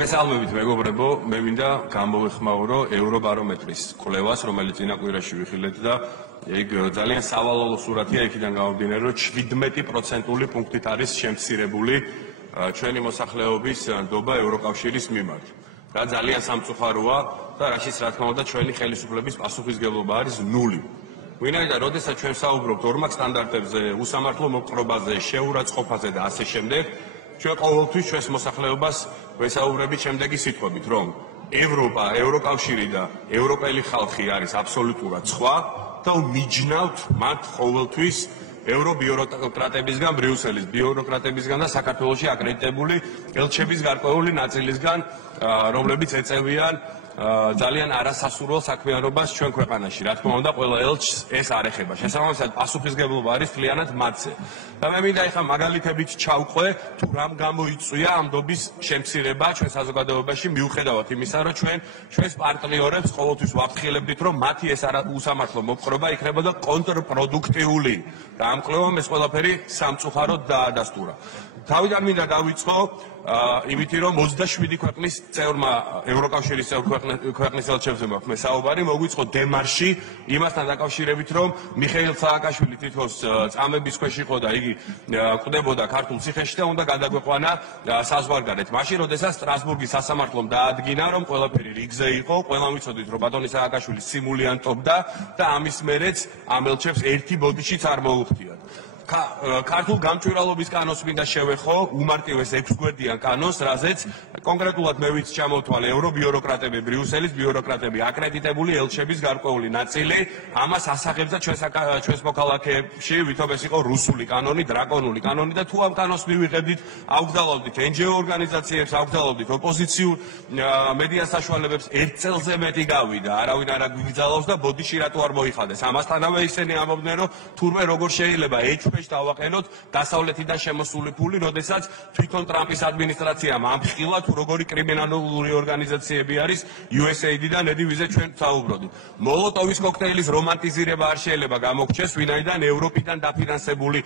მოგესალმებით მეგობრებო, მე მინდა გამოვეხმაურო ევრობარომეტრის კვლევას, რომელიც წინა კვირაში ვიხილეთ და ეგ ძალიან სავალალო სურათია იქიდან გამომდინარე, რომ 17% პუნქტით არის შემცირებული ჩვენი მოსახლეობის ნდობა ევროკავშირის მიმართ. რა ძალიან სამწუხაროა და რაშიც რა თქმა უნდა ჩვენი ხელისუფლების პასუხისგებლობა არის ნული. ვინაიდან როდესაც ჩვენ საუბრობთ ორმაგ სტანდარტებზე, უსამართლო მოპყრობაზე, შეურაცხყოფაზე და ასე შემდეგ, ჩვენ ყოველთვის ჩვენს მოსახლეობას ვესაუბრებით შემდეგი სიტყვებით, რომ ევროპა, ევროკავშირი და ევროპელი ხალხი არის აბსოლუტურად სხვა და მიჯნავთ მათ ყოველთვის ევრობიუროკრატებისგან, ბრიუსელის ბიუროკრატებისგან და საქართველოში აკრედიტებული ელჩების გარკვეული ნაწილისგან, რომლებიც ეწევიან ძალიან არასასურველ საქმიანობას ჩვენ ქვეყანაში. რა თქმა უნდა, ყველა ელჩს ეს არ ეხება. შესაბამისად, პასუხისგებლობა არის მთლიანად მათზე. და მე მინდა ახლა მაგალითებით ჩავყვე, თუ რამ გამოიწვია ამ ნდობის შემცირება ჩვენ საზოგადოებაში, მიუხედავად იმისა, რომ ჩვენს პარტნიორებს ყოველთვის ვაფრთხილებდით, რომ მათი ეს უსამართლო მოპყრობა იქნებოდა კონტრპროდუქტიული. და ამ კვლევამ ეს ყველაფერი სამწუხაროდ დაადასტურა. თავიდან მინდა დავიწყო იმით, რომ 27 ქვეყნის წევრმა ევროკავშირის წევრ ქვეყნის ელჩებზე მაქვს მე საუბარი, მოგვიწყო დემარში იმასთან დაკავშირებით, რომ მიხეილ სააკაშვილი თითქოს წამების ქვეშ იყო და იგი კვდებოდა ქართულ ციხეში და უნდა გადაგვეყვანა საზღვარგარეთ. მაშინ, როდესაც სტრასბურგის სასამართლომ დაადგინა, რომ ყველაფერი რიგზე იყო, ყველამ ვიცოდით, რომ ბატონი სააკაშვილი სიმულიანტობდა და ამის მერეც ამ ელჩებს ერთი ბოდიშიც არ მოუხდიათ. ქართულ გამჭვირვალობის კანონს მინდა შევეხო, უმარტივეს 6 გვერდიან კანონს, რაზეც კონკრეტულად მე ვიცი ჩამოვთვალე ევრობიუროკრატები, ბრიუსელის ბიუროკრატები, აკრედიტებული ელჩების გარკვეული ნაწილი, ამას ასახებს და ჩვენს მოქალაქეებში ვითომ ეს იყო რუსული კანონი, დრაკონული კანონი და თუ ამ კანონს მივიღებდით, აუგზავნებდით NGO ორგანიზაციებს, აუგზავნებდით ოპოზიციურ მედია საშუალებებს, 1 წელზე მეტი გავიდა, არავინ არ აგვიგზავნოს და ბოდიში რატო არ მოიხადეს. ამასთანავე ისინი ამბობდნენ, რომ თურმე როგორ შეიძლება დავაყენოთ დასავლეთიდან შემოსული ფული, როდესაც თვითონ ტრამპის ადმინისტრაციამ ამხილა თუ როგორი კრიმინალური ორგანიზაციები არის USAID და ნედივიზე ჩვენ საუბრობთ. მოლოტოვის კოქტეილის რომანტიზირება არ შეიძლება გამოგჩეს, ვინაიდან ევროპიდან დაფინანსებული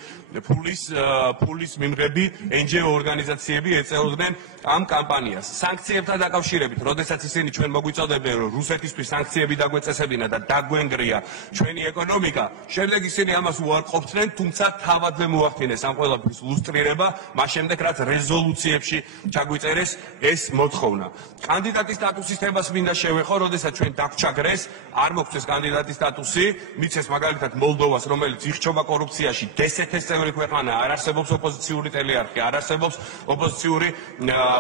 ფულის მიმღები NGO ორგანიზაციები ეწეოდნენ ამ კამპანიას. სანქციებთან დაკავშირებით, როდესაც ისინი ჩვენ მოგვიწოდებდნენ, რომ რუსეთისთვის სანქციები დაგვეწესებინა და დაგვენგრია ჩვენი ეკონომიკა, შემდეგ ისინი ამას უარყოფდნენ, თუმცა თავადზე მოახდინეს ამ ყველაფრის ლუსტრირება, მას შემდეგ რაც რეზოლუციებში ჩაგვიწერეს ეს მოთხოვნა. კანდიდატის სტატუსის თემას მინდა შევეხო, როდესაც ჩვენ დაგვჩაგრეს, არ მოგვწეს კანდიდატის სტატუსი, მიცეს მაგალითად მოლდოვას, რომელიც იხჩობა კორუფციაში, DST-ს წევრი ქვეყანა, არ არსებობს ოპოზიციური ტელეარხი, არ არსებობს ოპოზიციური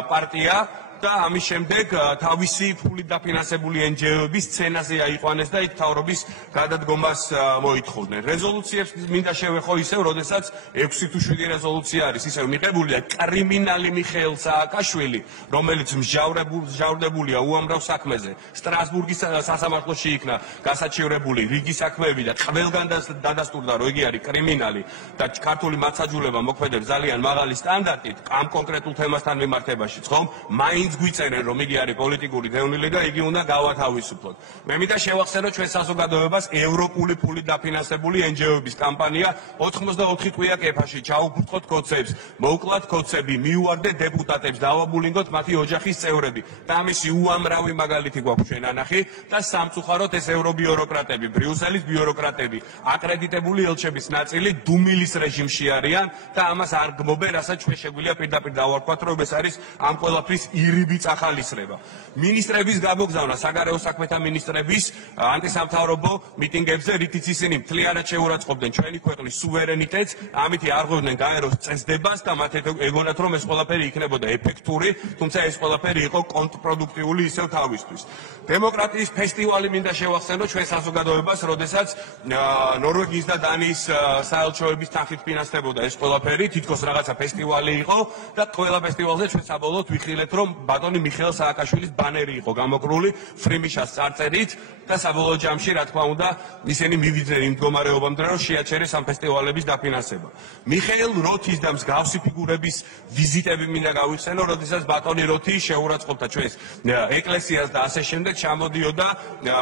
პარტია. და ამის შემდეგ თავისი ფულით დაფინანსებული NGO-ების სცენაზე აიყვანეს და იქ თავრობის გადადგომას მოითხოვდნენ. რეზოლუციებს მინდა შევეხო ისევ, როდესაც 6 თუ 7 რეზოლუცია არის ისევ მიღებულია კრიმინალი მიხეილ სააკაშვილი, რომელიც მსჯავრდებულია უამრავ საქმეზე. სტრასბურგის სასამართლოში იქნა გასაჩივრებული რიგი საქმეები და ყველგან დადასტურდა, რომ იგი არის კრიმინალი და ქართული მართლმსაჯულება მოქმედებს ძალიან მაღალი სტანდარტით ამ კონკრეტულ თემასთან მიმართებაშიც, ხომ? მაინც გვიწერენ, რომ იგი არის პოლიტიკური დევნილი და იგი უნდა გავათავისუფლოთ. მე მინდა შევახსენო ჩვენ საზოგადოებას ევროპული ფულით დაფინანსებული NGO-ების კამპანია 84 ტყვია კეფაში, ჩაუფრთხოთ კოცებს, მოვკლათ კოცები, მიუვარდეთ დეპუტატებს, დავაბულინგოთ მათი ოჯახის წევრები. და ამისი უამრავი მაგალითი გვაქვს ჩვენ ანახი და სამწუხაროდ ეს ევრობიუროკრატები, ბრიუსელის ბიუროკრატები, აკრედიტებული ელჩების ნაწილი დუმილის რეჟიმში არიან და ამას არ გმობენ, რასაც ჩვენ შეგვიძლია პირდაპირ დავარქვათ, რომ ეს არის ამ ყველაფრის ირიბიც ახალისრება. მინისტრების გამოგზავნა, საგარეო საქმეთა მინისტრების ანტისამთავრობო მიტინგებზე, რითიც ისინი მთლიანად შეურაცხყოფდნენ ჩვენი ქვეყნის სუვერენიტეტს, ამითი არღვევდნენ გაეროს წესდებას და მათ ეგონათ, რომ ეს ყველაფერი იქნებოდა ეფექტური, თუმცა ეს ყველაფერი იყო კონტრპროდუქტიული ისევ თავისთვის. დემოკრატიის ფესტივალი მინდა შევახსენო ჩვენ საზოგადოებას, როდესაც ნორვეგიის და დანიის საელჩოების თანხით ფინანსდებოდა ეს ყველაფერი, თითქოს რაღაცა ფესტივალი იყო და ყველა ფესტივალზე ჩვენ საბოლოოდ ვიხილეთ, რომ ბატონი მიხეილ სააკაშვილის ბანერი იყო გამოკრული ფრიმიშას წარწერით და საბოლოო ჯამში, რა თქმა უნდა, ისინი მივიდნენ იმ მდგომარეობამდე, რომ შეაჩერეს ამ ფესტივალების დაფინანსება. მიხეილ როთის და მსგავსი ფიგურების ვიზიტები მინდა გავიხსენო, როდესაც ბატონი როთი შეურაცხყოფდა ჩვენს ეკლესიას და ასე შემდეგ, ჩამოდიოდა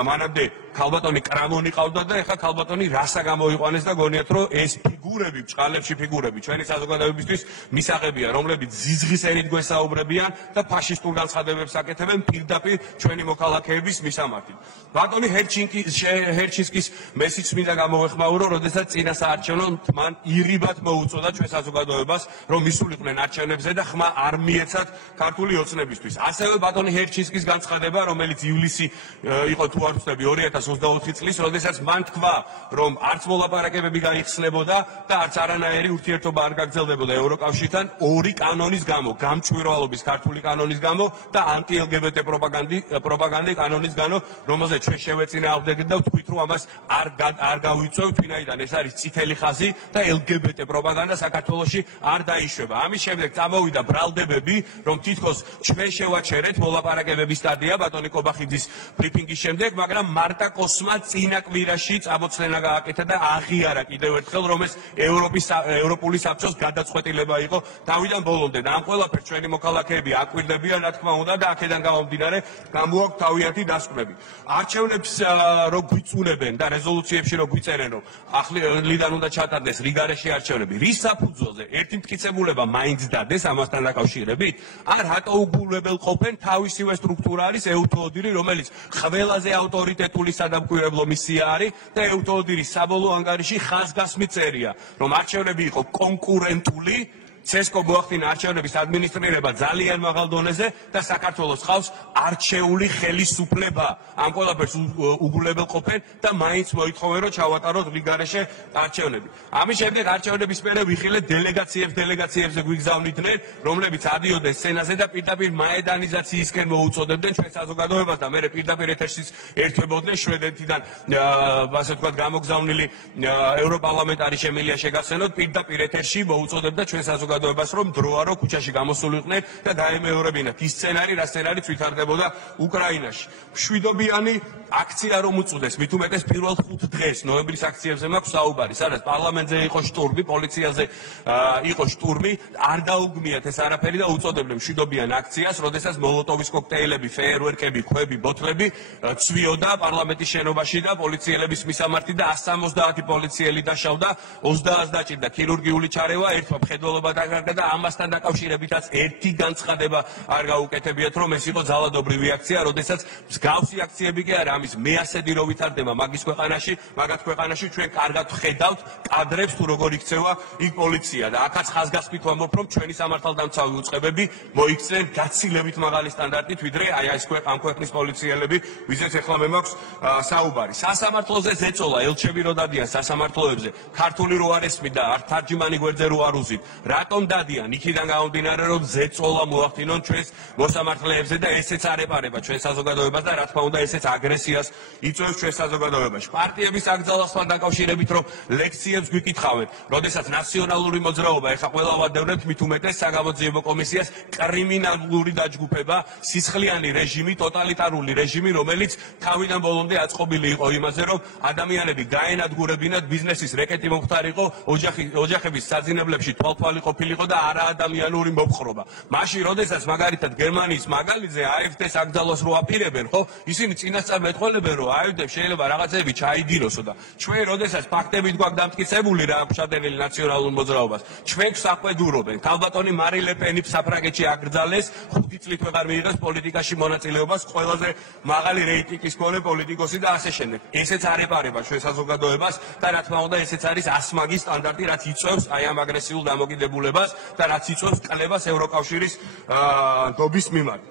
მანამდე ქალბატონი კრამონი ყავდა და ეხლა ქალბატონი რასა გამოიყვანეს და გონიათ რომ ეს ფიგურები, ბჭყალებში ფიგურები ჩვენი საზოგადოებისთვის მისაღებია, რომლებიც ზიზღის ენით გვესაუბრებიან და ფაშისტურ განცხადებებს აკეთებენ პირდაპირ ჩვენი მოქალაქეების მისამართით. ბატონი ჰერჩინსკის მესიჯს მინდა გამოვეხმაურო, როდესაც წინა საარჩევნო მან იღიბად მოუწოდა ჩვენ საზოგადოებას, რომ მისულიყვნენ არჩევნებზე და ხმა არ მიეცათ ქართული ოცნებისთვის. ასევე ბატონი ჰერჩინსკის განცხადება, რომელიც ივლისი იყო თუ არ ვცდები 2024 წლის, როდესაც მან თქვა, რომ არც მოლაპარაკებები გაიხსნებოდა და არც არანაირი ურთიერთობა არ გაგრძელდებოდა ევროკავშირთან ორი კანონის გამო, გამჭვირვალობის ქართული კანონის გამო და ანტი-LGBT პროპაგანდი კანონის გამო, რომელზეც ჩვენ შევეწინააღმდეგეთ და ვთქვით, რომ ამას არ გავიწევთ, ვინაიდან ეს არის წითელი ხაზი და LGBT პროპაგანდა საქართველოში არ დაიშვება. ამის შემდეგ წამოვიდა ბრალდებები, რომ თითქოს ჩვენ შევაჩერეთ მოლაპარაკებების სტადია ბატონი კობახიძის ბრიფინგის შემდეგ, მაგრამ მარტა კოსმა წინა კვირაში წამოწენა გააკეთა და აღიარა კიდევ ერთხელ, რომ ეს ევროპული საბჭოს გადაწყვეტილება იყო თავიდან ბოლომდე და ამ ყველაფერს ჩვენი მოქალაქეები აკვირდებიან, რა თქმა უნდა, და აქედან გამომდინარე გამოაქვთ თავიანთი დასკვნები. არჩევნებს რო გვიწუნებენ და რეზოლუციებში რო გვიწერენ, რომ ახლიდან უნდა ჩატარდეს რიგარეში არჩევნები, რის საფუძველზე ერთი მტკიცებულება მაინც დადეს ამასთან დაკავშირებით? არ ატოუგულებელ ყოფენ თავისივე სტრუქტურა არის ეუთოოდირი, რომელიც ყველაზე ავტორიტეტული სადამკვირვებლო მისია არის და ეუთოოდირის საბოლოო ანგარიში ხაზგასმით წერია, რომ არჩევნები იყო კონკურენტული, CESCO მოახდინა არჩევნების ადმინისტრირება ძალიან მაღალ დონეზე და საქართველოს ხავს არჩეული ხელისუფლება. ამ ყველაფერს უგულებელ ყოფენ და მაინც მოითხოვენ, რომ ჩავატაროთ რიგარეშე არჩევნები. ამის შემდეგ არჩევნების მერე ვიხილეთ დელეგაციებზე გვიგზავნიდნენ, რომლებიც ადიოდნენ სცენაზე და პირდაპირ მაედანიზაციისკენ მოუწოდებდნენ ჩვენ საზოგადოებას და მერე პირდაპირ ეთერშიც ერთვებოდნენ შვედეთიდან, ასე ვთქვათ, გამოგზავნილი ევროპარლამენტარის შემილია შეგახსენოთ, პირდაპირ ეთერში მოუწოდებდა ჩვენ საზოგადოებას, რომ დროა რო ქუჩაში გამოსულიყვნენ და დაემეორებინათ ის სცენარი, რა სცენარიც ვითარდებოდა უკრაინაში. მშვიდობიანი აქცია რომ უწუდეს, მით უმეტეს პირველ 5 დღეს ნოემბრის აქციებზე მაქვს საუბარი, სადაც პარლამენტზე იყო შტურმი, პოლიციაზე იყო შტურმი, არ დაუგმიათ ეს არაფერი და უწოდებდნენ მშვიდობიან აქციას, როდესაც მოლოტოვის კოქტეილები, ფეიერვერკები, ქვები, ბოთლები ცვიოდა პარლამენტის შენობაში და პოლიციელების მისამართი და 170 პოლიციელი დაშავდა, 20-ს დაჭირდა ქირურგიული ჩარევა, ერთმა მხედველობა დაკარგა და ამასთან დაკავშირებითაც ერთი განცხადება არ გაუკეთებიათ, რომ ეს იყო ძალადობრივი აქცია, როდესაც მსგავსი აქციები კი არა, ამის მეასედი რო ვითარდება მაგის ქვეყანაში ჩვენ კარგად ვხედავთ კადრებს თუ როგორ იქცევა იქ პოლიცია და აქაც ხაზგასმით ვამბობ, რომ ჩვენი სამართალდამცავი უწყებები მოიქცნენ გაცილებით მაღალი სტანდარტით, ვიდრე აი ეს ამ ქვეყნის პოლიციელები, ვიზეც ეხლა მე მაქვს საუბარი. სასამართლოზე ზეწოლა, ელჩები რო დადიან სასამართლოებზე, ქართული რო არ ესმით და არ თარჯიმანი გვერდზე რო არ უზით, რატომ დადიან? იქიდან გამომდინარე, რომ ზეწოლა მოახდინონ ჩვენს მოსამართლეებზე და ესეც არ ეპარება ჩვენ საზოგადოებას და რა თქმა უნდა ესეც აგრესიას იწვევს ჩვენ საზოგადოებაში. პარტიების აკრძალვასთან დაკავშირებით, რომ ლექციებს გვიკითხავენ, როდესაც ნაციონალური მოძრაობა, ეხა ყველა ვადევნებთ, მით უმეტეს საგამოძიებო კომისიას, კრიმინალური დაჯგუფება, სისხლიანი რეჟიმი, ტოტალიტარული რეჟიმი, რომელიც თავიდან ბოლომდე აწყობილი იყო იმაზე, რომ ადამიანები გაენადგურებინათ, ბიზნესის რეკეტი მომხდარიყო, ოჯახების საძინებლებში თვალთვალი ყოფილიყო და არაადამიანური მოპყრობა. მაშინ, როდესაც მაგალითად გერმანიის მაგალითზე AfD-ს აკრძალვას რო აპირებენ, ხო, ისინი წინასწარ მეტყველებენ, რომ AfD შეიძლება რაღაცები ჩაიდინოსო და ჩვენ, როდესაც ფაქტებით გვაქვს დამტკიცებული რა აქვს შადენილი ნაციონალურ მოძრაობას, ჩვენ გვსაყვედურობენ. ქალბატონი მარი ლე პენი საფრანგეთში აკრძალეს, 5 წლით ვეღარ მიიღეს პოლიტიკაში მონაწილეობას, ყველაზე მაღალი რეიტინგის მქონე პოლიტიკოსი და ასე შემდეგ. ესეც არ ეპარება ჩვენ საზოგადოებას და რა თქმა უნდა ესეც არის ასმაგის სტანდარტი, რაც იწვევს აი ამ აგრესიულ დამოკიდებულებას და რაც იწვევს კლებას ევროკავშირის დობის მიმართ.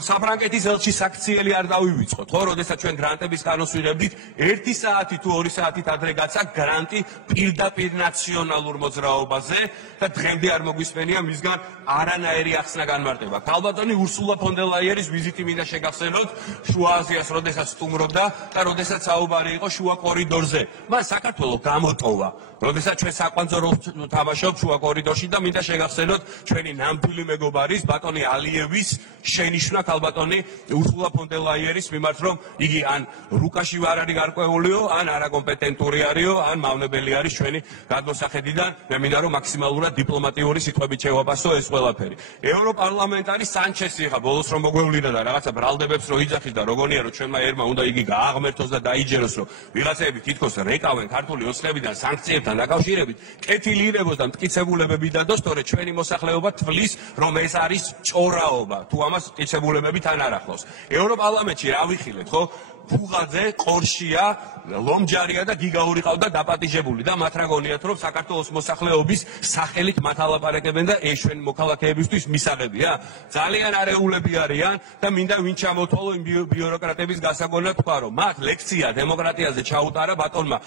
საფრანგეთის ელჩი საქციელი არ დავივიწყოთ, ხო, როდესაც ჩვენ გრანტების კანონს ვიღებდით, 1 საათი თუ 2 საათით ადრე გაცა გრანტი პირდაპირ ნაციონალურ მოძრაობაზე და დღემდე არ მოგვისმენია მისგან არანაირი ახსნა განმარტება. ქალბატონი ურსულა ფონ დერ ლაიერის ვიზიტი მინდა შეგახსენოთ შუა აზიას, როდესაც სტუმრობდა და როდესაც საუბარი იყო შუა კორიდორზე. მან საქართველო გამოტოვა, როდესაც ჩვენ საკვანძო როლს თამაშობ შუა კორიდორში და მინდა შეგახსენოთ ჩვენი ნამდვილი მეგობარის ბატონი ალიევის შენიშვნა ქალბატონი ურსულა ფონ დერ ლაიერის მიმართ, რომ იგი ან რუკაში არ არის გარკვეულიო, ან არაკომპეტენტური არისო, ან მავნებელი არის ჩვენი გადმოსახედიდან. მე მინდა რომ მაქსიმალურად დიპლომატიური სიტყვებით შევაფასო ეს ყველაფერი. ევროპარლამენტარი სანჩესი ხა ბოლოს რომ მოგვევლინა და რაღაცა ბრალდებებს რო იძახის და როგორია რომ ჩვენმა ერმა უნდა იგი გააღმერთოს და დაიჯეროს, რომ ვიღაცები თითქოს რეკავენ ქართული ოცნებიდან სანქციებთან დაკავშირებით, კეთილი ირებოს და მტკიცებულებები დადოს, თორე ჩვენი მოსახლეობა თვლის, რომ ეს არის ჭორაობა, თუ ამას მტკიცებულებებით არ ახლავს. ევროპარლამენტში რა ვიხილეთ, ხო? ფუღაძე, ყორშია, ლომჯარია და გიგაური ყავდა დაპატიჟებული და მათ რა გონიათ, რომ საქართველოს მოსახლეობის სახელით მათ ალაპარაკებენ და ეს ჩვენი მოქალაქეებისთვის მისაღებია? ძალიან არეულები არიან და მინდა ვინ ჩამოთვალო იმ ბიუროკრატების გასაგონად თქვა, რომ მათ ლექცია დემოკრატიაზე ჩაუტარა ბატონმა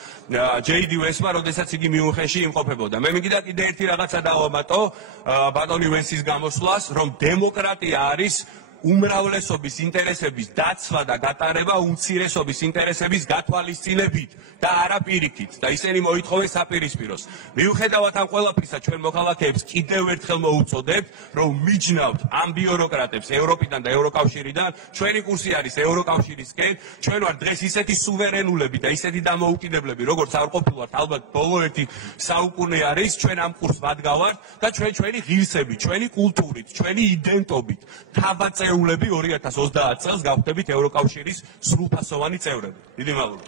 ჯეიდი ვესმა, როდესაც იგი მიუნხენში იმყოფებოდა. მე მინდა კიდე ერთი რაღაცა დავამატო ბატონი ვენსის გამოსვლას, რომ დემოკრატია არის უმრავლესობის ინტერესების დაცვა და გატარება უმცირესობის ინტერესების გათვალისწინებით და არა პირიქით და ისინი მოითხოვენ საპირისპიროს. მიუხედავად ამ ყველაფრისა, ჩვენ მოქალაქეებს კიდევ ერთხელ მოუწოდებთ, რომ მიჯნავთ ამ ბიუროკრატებს ევროპიდან და ევროკავშირიდან. ჩვენი კურსი არის ევროკავშირისკენ. ჩვენ ვართ დღეს ისეთი სუვერენულები და ისეთი დამოუკიდებლები, როგორც არ ყოფილვართ ალბათ ბოლო ერთი საუკუნე არის. ჩვენ ამ კურსს ვადგავართ და ჩვენი ღირსებით, ჩვენი კულტურით, ჩვენი იდენტობით თავად 2030 წელს გავხდებით ევროკავშირის სრულფასოვანი წევრები. დიდი მადლობა.